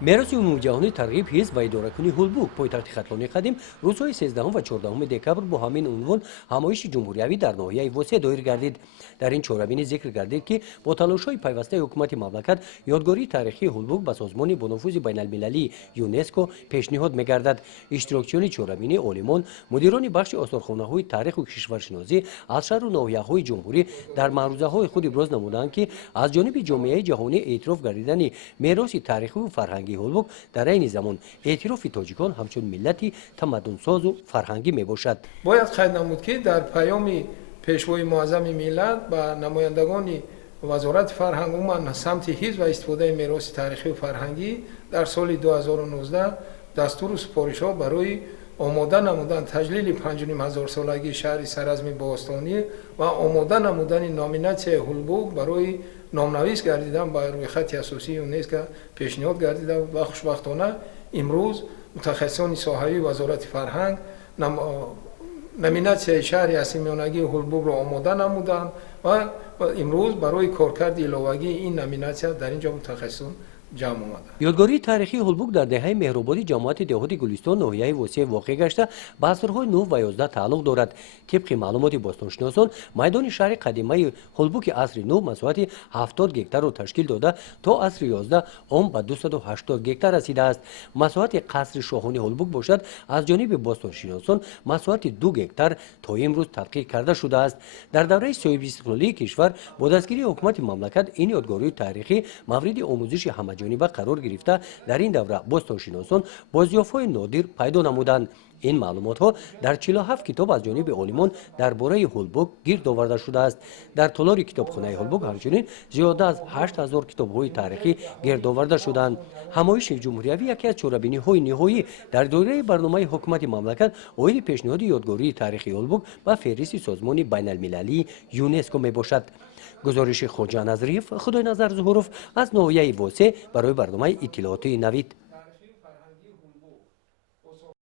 мероси умумиҷаҳонии тарғиб ҳизб ва идоракунии ҳулбук пойтахти хатлони қадим рӯзҳои 13 ва 14 декабр бо ҳамин унвон ҳамоиши ҷумҳуриявӣ дар ноҳияи восеъ доир гардид. дар ин чорабинӣ зикр гардид ки бо талошҳои пайвастаи ҳукумати мамлакат ёдгории таърихии ҳулбук ба созмони бонуфузи байналмилалии юнеско пешниҳод мегардад. иштирокчиёни чорабинӣ, олимон, мудирони бахши осорхонаҳои таъриху кишваршиносӣ аз шаҳру ноҳияҳои ҷумҳурӣ дар маърузаҳои худ иброз намуданд ки аз ҷониби ҷомеаи ҷаҳонӣ эътироф гардидани мероси таърихиву фарҳангии ҳулбук дар айни замон эътирофи тоҷикон ҳамчун миллати тамаддунсозу фарҳангӣ мебошад. бояд қайд намуд ки дар паёми пешвои муаззами миллат ба намояндагони вазорати фарҳанг умуман самти ҳифз ва истифодаи мероси таърихиву фарҳангӣ дар соли 2019 дастуру супоришҳо барои омода намудан таҷлили 5500-солагии шаҳри саразми бостонӣ ва омода намудани номинатсияи ҳулбук барои номнавис гардидан ба рӯйхати асосии юнеско пешниҳод гардида ва хушбахтона имрӯз мутахассисони соҳаи вазорати фарҳанг номинатсияи шаҳри асримёнагии ҳулбугро омода намуданд ва имрӯз барои коркарди иловагии ин номинатсия дар ин ҷо мутахассисон ҷамъ омаданд. ёдгории таърихии ҳулбук дар деҳаи меҳрободи ҷамоати деҳоти гулистон ноҳияи восеъ воқеъ гашта ба асрҳои 9 ва 11 тааллуқ дорад. тибқи маълумоти бостоншиносон майдони шаҳри қадимаи ҳулбуки асри 9 масоҳати 70 гектарро ташкил дода то асри 11 он ба 280 гектар расидааст. масоҳати қасри шоҳони ҳулбук бошад аз ҷониби бостоншиносон масоҳати 2 гектар то имрӯз тадқиқ карда шудааст. дар давраи соҳибистиқлолии кишвар бо дастгирии ҳукумати мамлакат ин ёдгории таърихӣ мавриди омӯзиши ҳамаҷониба қарор гирифта дар ин давра бостоншиносон бо зиёфҳои нодир пайдо намуданд. ин маълумотҳо дар 47 китоб аз ҷониби олимон дар бораи ҳулбук гирд оварда шудааст. дар толори китобхонаи ҳулбук ҳамчунин зиёда аз 8000 китобҳои таърихӣ гирд оварда шуданд. ҳамоиши ҷумҳуриявӣ яке аз чорабиниҳои ниҳоӣ дар доираи барномаи ҳукумати мамлакат оиди пешниҳоди ёдгории таърихии ҳулбук ба феҳристи созмони байналмилалии юнеско мебошад. гузориши хоҷа назриев, худойназар зуҳуров аз ноҳияи восеъ барои барномаи иттилоотии навид.